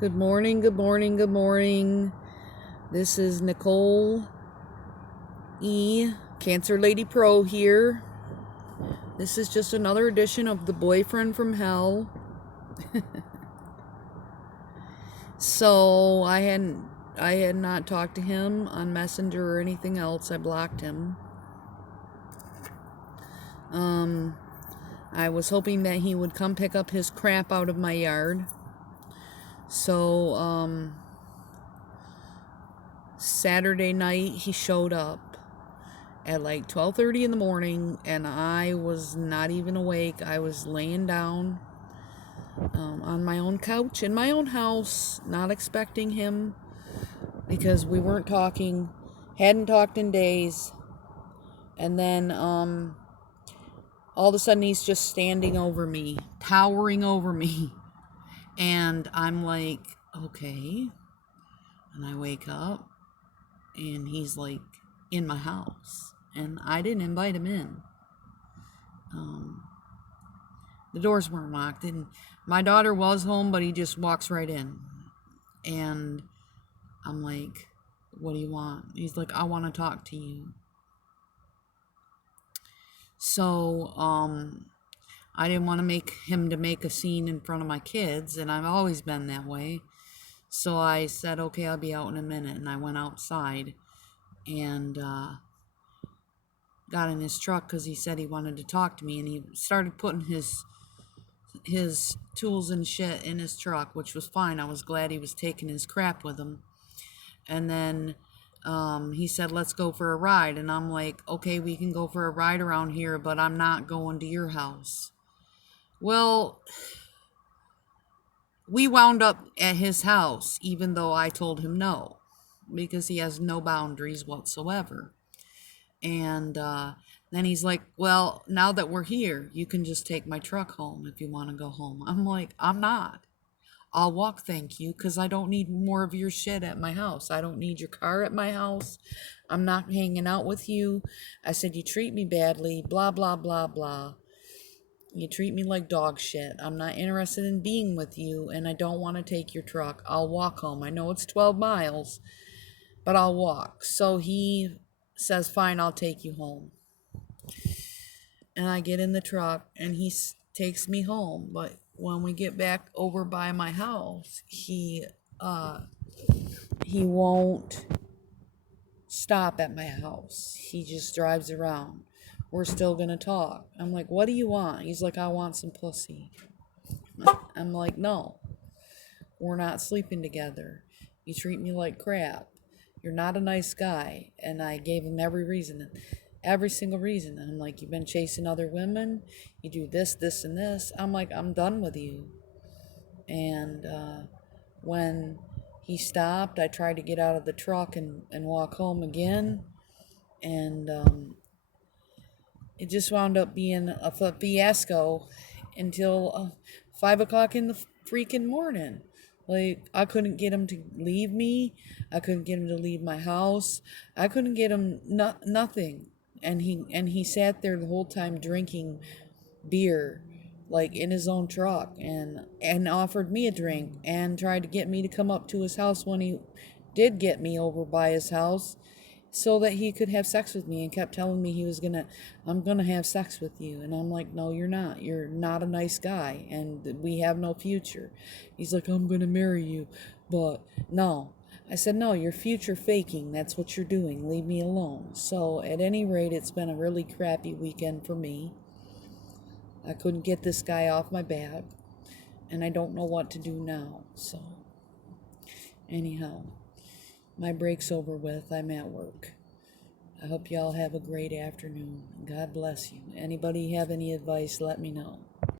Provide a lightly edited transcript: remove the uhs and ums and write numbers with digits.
Good morning, good morning, good morning. This is Nicole E. Cancer Lady Pro here. This is just another edition of The Boyfriend from Hell. So I had not talked to him on Messenger or anything else. I blocked him. I was hoping that he would come pick up his crap out of my yard. So Saturday night he showed up at like 12:30 in the morning, and I was not even awake. I was laying down on my own couch in my own house, not expecting him because we weren't talking, hadn't talked in days. And then all of a sudden he's just standing over me, towering over me. And I'm like, okay. And I wake up and he's like in my house, and I didn't invite him in. The doors weren't locked, and my daughter was home, but he just walks right in. And I'm like, what do you want? He's like, I want to talk to you. So I didn't want to make a scene in front of my kids, and I've always been that way. So I said, okay, I'll be out in a minute. And I went outside and got in his truck because he said he wanted to talk to me. And he started putting his tools and shit in his truck, which was fine. I was glad he was taking his crap with him. And then he said, let's go for a ride. And I'm like, okay, we can go for a ride around here, but I'm not going to your house. Well, we wound up at his house, even though I told him no, because he has no boundaries whatsoever. And then he's like, well, now that we're here, you can just take my truck home if you want to go home. I'm like, I'm not. I'll walk, thank you, because I don't need more of your shit at my house. I don't need your car at my house. I'm not hanging out with you. I said, you treat me badly, blah, blah, blah, blah. You treat me like dog shit. I'm not interested in being with you, and I don't want to take your truck. I'll walk home. I know it's 12 miles, but I'll walk. So he says, fine, I'll take you home. And I get in the truck, and he takes me home. But when we get back over by my house, he won't stop at my house. He just drives around. We're still gonna talk. I'm like, what do you want? He's like, I want some pussy. I'm like, no, we're not sleeping together. You treat me like crap. You're not a nice guy. And I gave him every single reason. And I'm like, you've been chasing other women. You do this, this, and this. I'm like, I'm done with you. And when he stopped, I tried to get out of the truck and walk home again. And it just wound up being a fiasco until 5 o'clock in the freaking morning. Like, I couldn't get him to leave me. I couldn't get him to leave my house. I couldn't get him nothing. And he sat there the whole time drinking beer, like in his own truck, and offered me a drink and tried to get me to come up to his house when he did get me over by his house, so that he could have sex with me, and kept telling me I'm gonna have sex with you. And I'm like, no, you're not. You're not a nice guy, and we have no future. He's like, I'm gonna marry you, but no. I said, no, you're future faking. That's what you're doing. Leave me alone. So at any rate, it's been a really crappy weekend for me. I couldn't get this guy off my back, and I don't know what to do now. So anyhow, my break's over with. I'm at work. I hope y'all have a great afternoon. God bless you. Anybody have any advice, let me know.